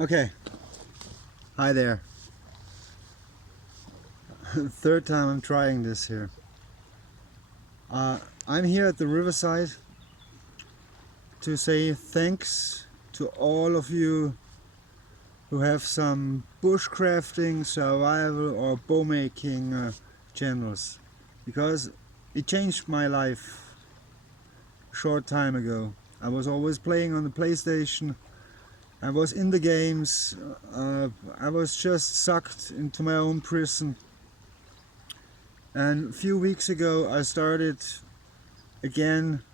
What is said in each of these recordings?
Okay, hi there. Third time I'm trying this here. I'm here at the riverside to say thanks to all of you who have some bushcrafting, survival or bow making channels, because it changed my life a short time ago. I was always playing on the PlayStation. I was in the games. I was just sucked into my own prison. And a few weeks ago I started again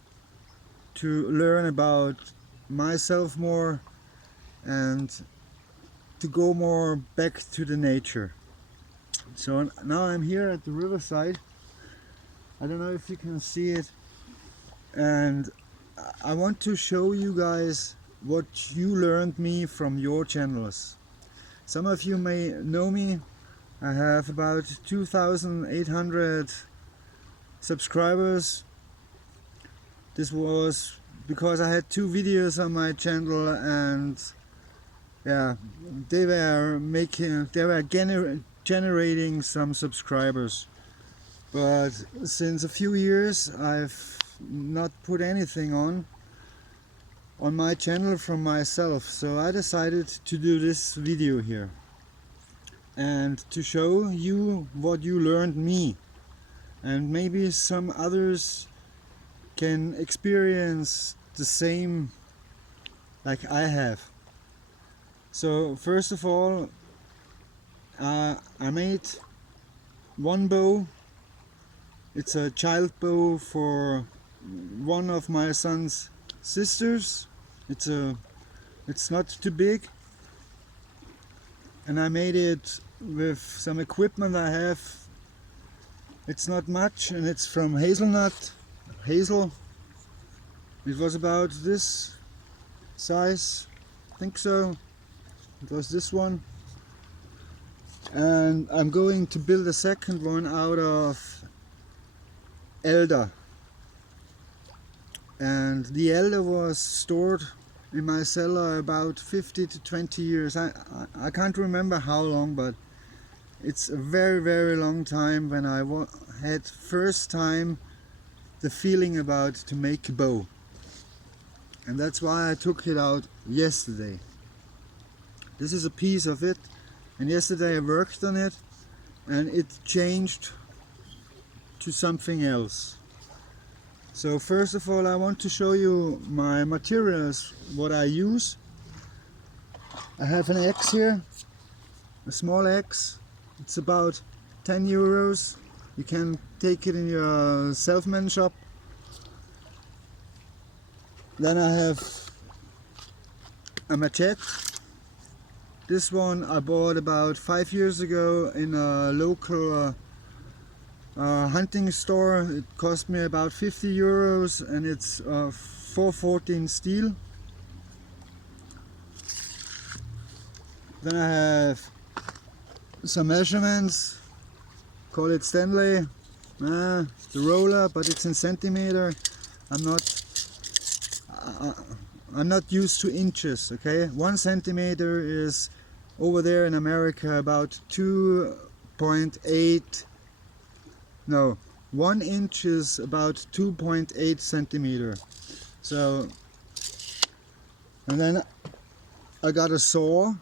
to learn about myself more and to go more back to the nature. So now I'm here at the riverside. I don't know if you can see it, and I want to show you guys what you learned me from your channels. Some of you may know me. I have about 2,800 subscribers. This was because I had 2 videos on my channel, and yeah, they were generating some subscribers. But since a few years I've not put anything on my channel from myself, so I decided to do this video here and to show you what you learned me, and maybe some others can experience the same like I have. So first of all, I made one bow. It's a child bow for one of my son's sisters. It's not too big, and I made it with some equipment I have. It's not much, and it's from hazel. It was about this size, I think so. It was this one, and I'm going to build a second one out of elder. And the elder was stored in my cellar about 50 to 20 years. I can't remember how long, but it's a very long time when I had first time the feeling about to make a bow. And that's why I took it out yesterday. This is a piece of it, and yesterday I worked on it and it changed to something else. So first of all, I want to show you my materials, what I use. I have an axe here, a small axe. It's about 10 euros. You can take it in your self-man shop. Then I have a machete. This one I bought about 5 years ago in a local hunting store. It cost me about 50 euros, and it's 414 steel. Then I have some measurements. Call it Stanley. The roller, but it's in centimeter. I'm not used to inches, okay? 1 centimeter is over there in America about 2.8. No, 1 inch is about 2.8 centimeter. So, and then I got a saw,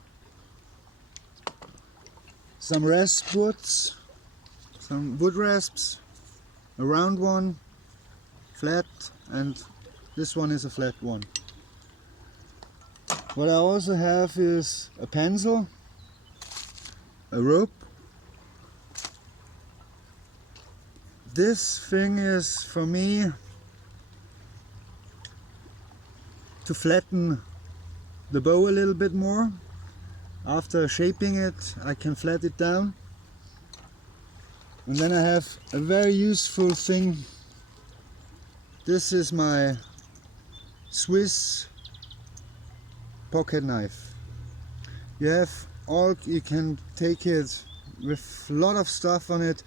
some rasp woods, some wood rasps, a round one, flat, and this one is a flat one. What I also have is a pencil, a rope. This thing is for me to flatten the bow a little bit more. After shaping it, I can flat it down. And then I have a very useful thing. This is my Swiss pocket knife. You can take it with a lot of stuff on it.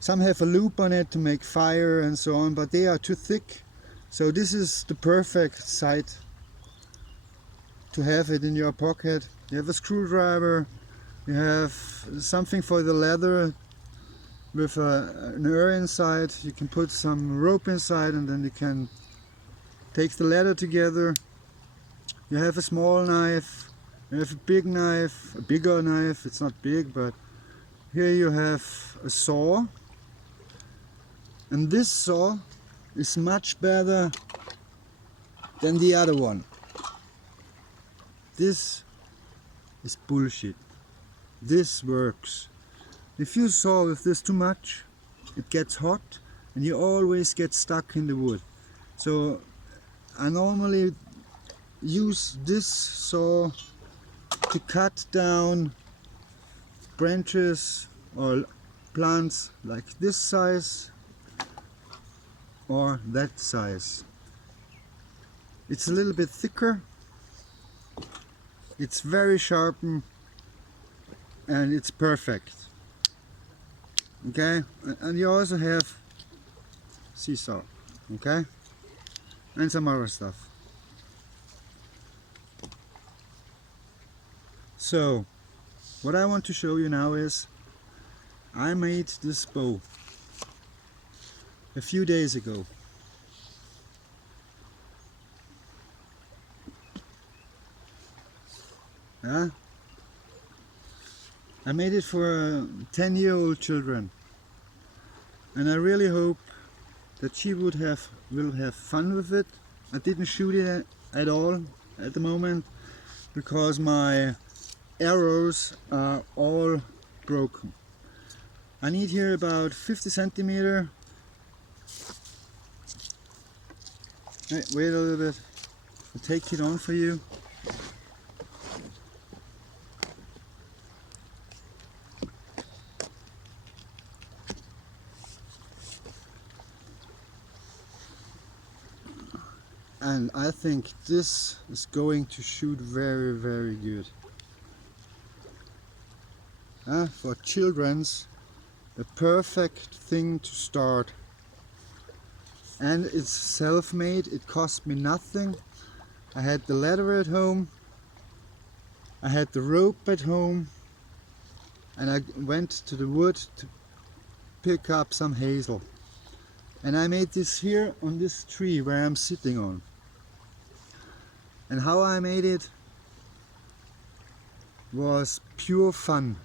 Some have a loop on it to make fire and so on, but they are too thick. So this is the perfect side to have it in your pocket. You have a screwdriver, you have something for the leather with an ear inside. You can put some rope inside and then you can take the leather together. You have a small knife, you have a big knife, a bigger knife. It's not big, but here you have a saw. And this saw is much better than the other one. This is bullshit. This works. If you saw with this too much, it gets hot and you always get stuck in the wood. So I normally use this saw to cut down branches or plants like this size or that size. It's a little bit thicker, it's very sharpened, and it's perfect. Okay, and you also have seesaw, okay, and some other stuff. So what I want to show you now is I made this bow a few days ago. Yeah? I made it for 10-year-old children, and I really hope that she will have fun with it. I didn't shoot it at all at the moment because my arrows are all broken. I need here about 50 centimeter. Hey, wait a little bit. I'll take it on for you. And I think this is going to shoot very, very good. For children's, a perfect thing to start. And it's self-made, it cost me nothing. I had the leather at home, I had the rope at home, and I went to the wood to pick up some hazel. And I made this here on this tree where I'm sitting on. And how I made it was pure fun.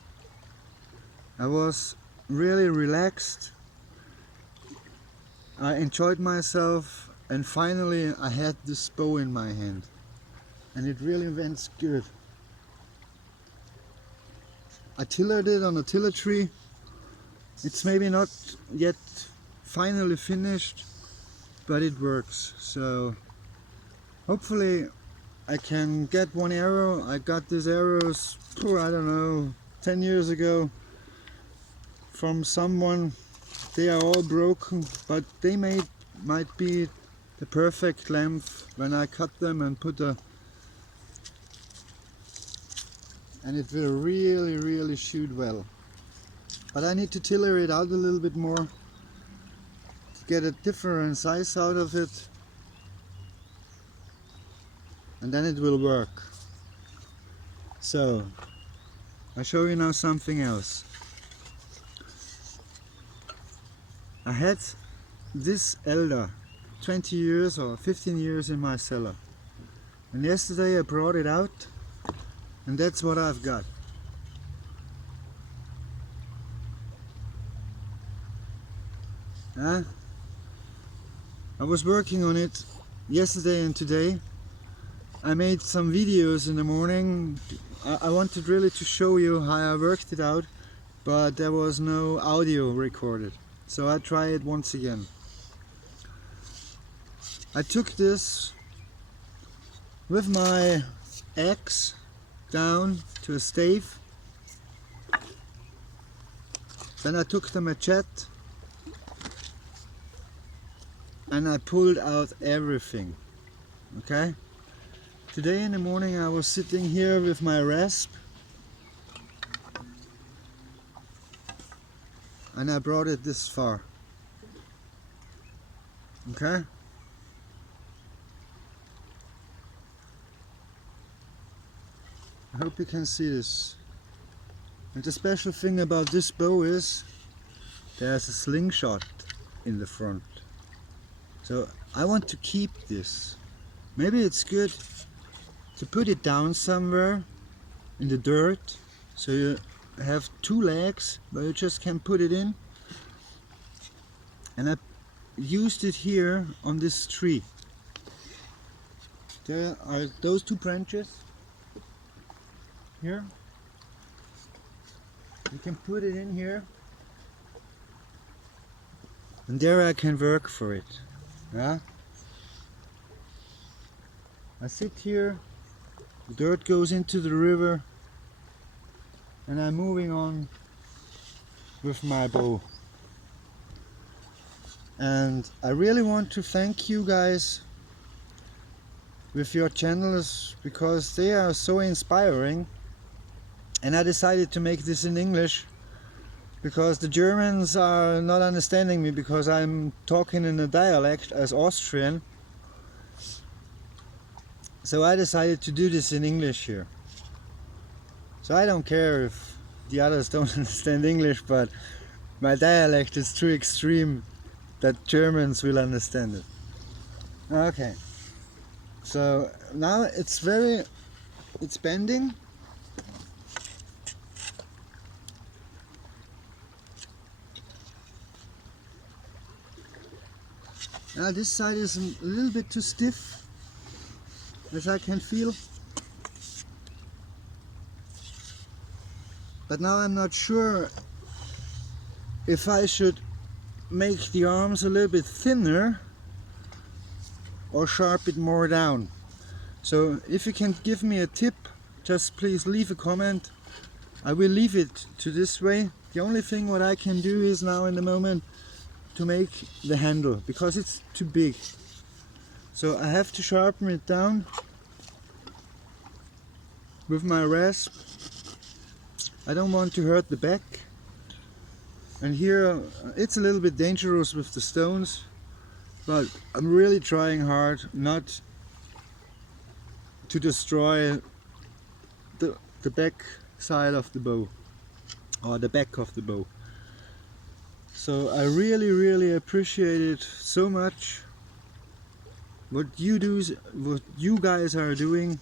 I was really relaxed. I enjoyed myself, and finally I had this bow in my hand. And it really went good. I tillered it on a tiller tree. It's maybe not yet finally finished, but it works. So hopefully I can get one arrow. I got these arrows, I don't know, 10 years ago from someone. They are all broken, but they might be the perfect length when I cut them and put and it will really, really shoot well. But I need to tiller it out a little bit more to get a different size out of it, and then it will work. So I'll show you now something else. I had this elder 20 years or 15 years in my cellar, and yesterday I brought it out, and that's what I've got. I was working on it yesterday and today. I made some videos in the morning. I wanted really to show you how I worked it out, but there was no audio recorded. So I try it once again. I took this with my axe down to a stave. Then I took the machete and I pulled out everything. Okay? Today in the morning I was sitting here with my rasp and I brought it this far. Okay? I hope you can see this. And the special thing about this bow is there's a slingshot in the front. So I want to keep this. Maybe it's good to put it down somewhere in the dirt, so you have two legs where you just can put it in. And I used it here on this tree. There are those two branches here. You can put it in here, and there I can work for it. Yeah. I sit here, the dirt goes into the river, and I'm moving on with my bow. And I really want to thank you guys with your channels, because they are so inspiring. And I decided to make this in English because the Germans are not understanding me, because I'm talking in a dialect as Austrian. So I decided to do this in English here. So I don't care if the others don't understand English, but my dialect is too extreme that Germans will understand it. Okay. So now it's bending. Now this side is a little bit too stiff, as I can feel. But now I'm not sure if I should make the arms a little bit thinner or sharp it more down. So if you can give me a tip, just please leave a comment. I will leave it to this way. The only thing what I can do is now in the moment to make the handle, because it's too big. So I have to sharpen it down with my rasp. I don't want to hurt the back. And here it's a little bit dangerous with the stones, but I'm really trying hard not to destroy the back side of the bow, or the back of the bow. So I really appreciate it so much what you guys are doing,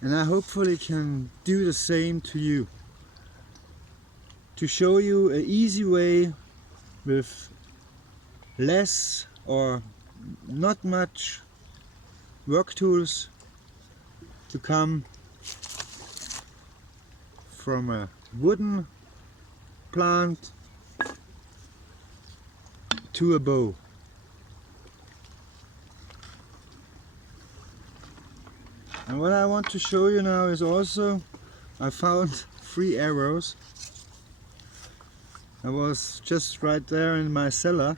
and I hopefully can do the same to you, to show you an easy way with less or not much work tools to come from a wooden plant to a bow. And what I want to show you now is also, I found 3 arrows. I was just right there in my cellar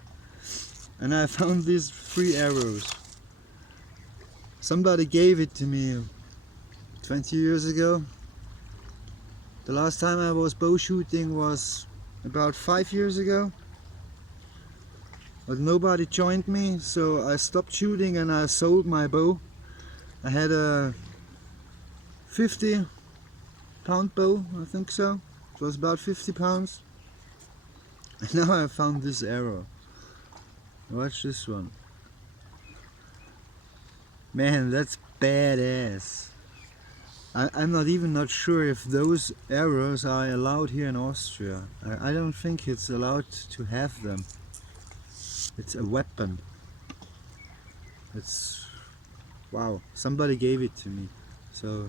and I found these 3 arrows. Somebody gave it to me 20 years ago. The last time I was bow shooting was about 5 years ago. But nobody joined me, so I stopped shooting and I sold my bow. I had a 50-pound bow, I think so. It was about 50 pounds. And now I found this arrow. Watch this one. Man, that's badass. I'm not sure if those arrows are allowed here in Austria. I don't think it's allowed to have them. It's a weapon. It's wow. Somebody gave it to me, so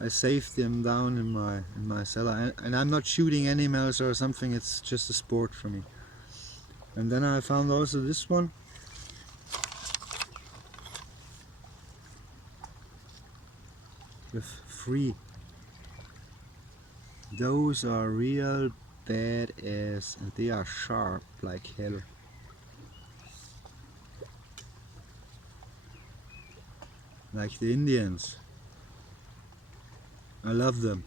I saved them down in my cellar. And I'm not shooting animals or something. It's just a sport for me. And then I found also this one. With 3. Those are real badass, and they are sharp like hell. Like the Indians. I love them.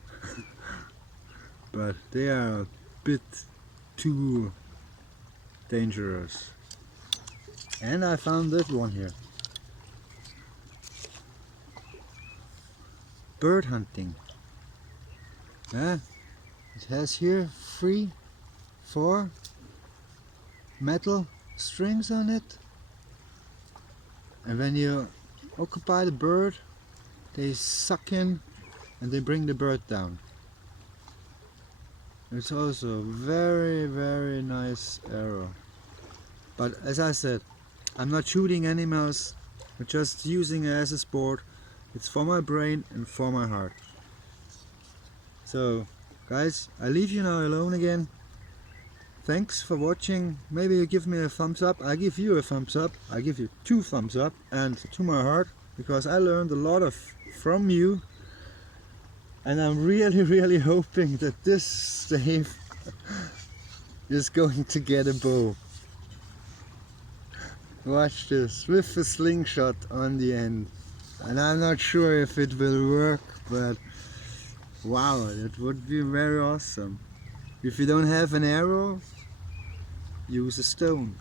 But they are a bit too dangerous. And I found that one here. bird hunting. Yeah, it has here 4 metal strings on it, and when you occupy the bird, they suck in and they bring the bird down. It's also a very, very nice arrow. But as I said, I'm not shooting animals, I'm just using it as a sport. It's for my brain and for my heart. So guys, I leave you now alone again. Thanks for watching. Maybe you give me a thumbs up. I give you a thumbs up. I give you 2 thumbs up, and to my heart, because I learned a lot from you, and I'm really, really hoping that this Dave is going to get a bow. Watch this, with a slingshot on the end, and I'm not sure if it will work, but wow, that would be very awesome. If you don't have an arrow, use a stone.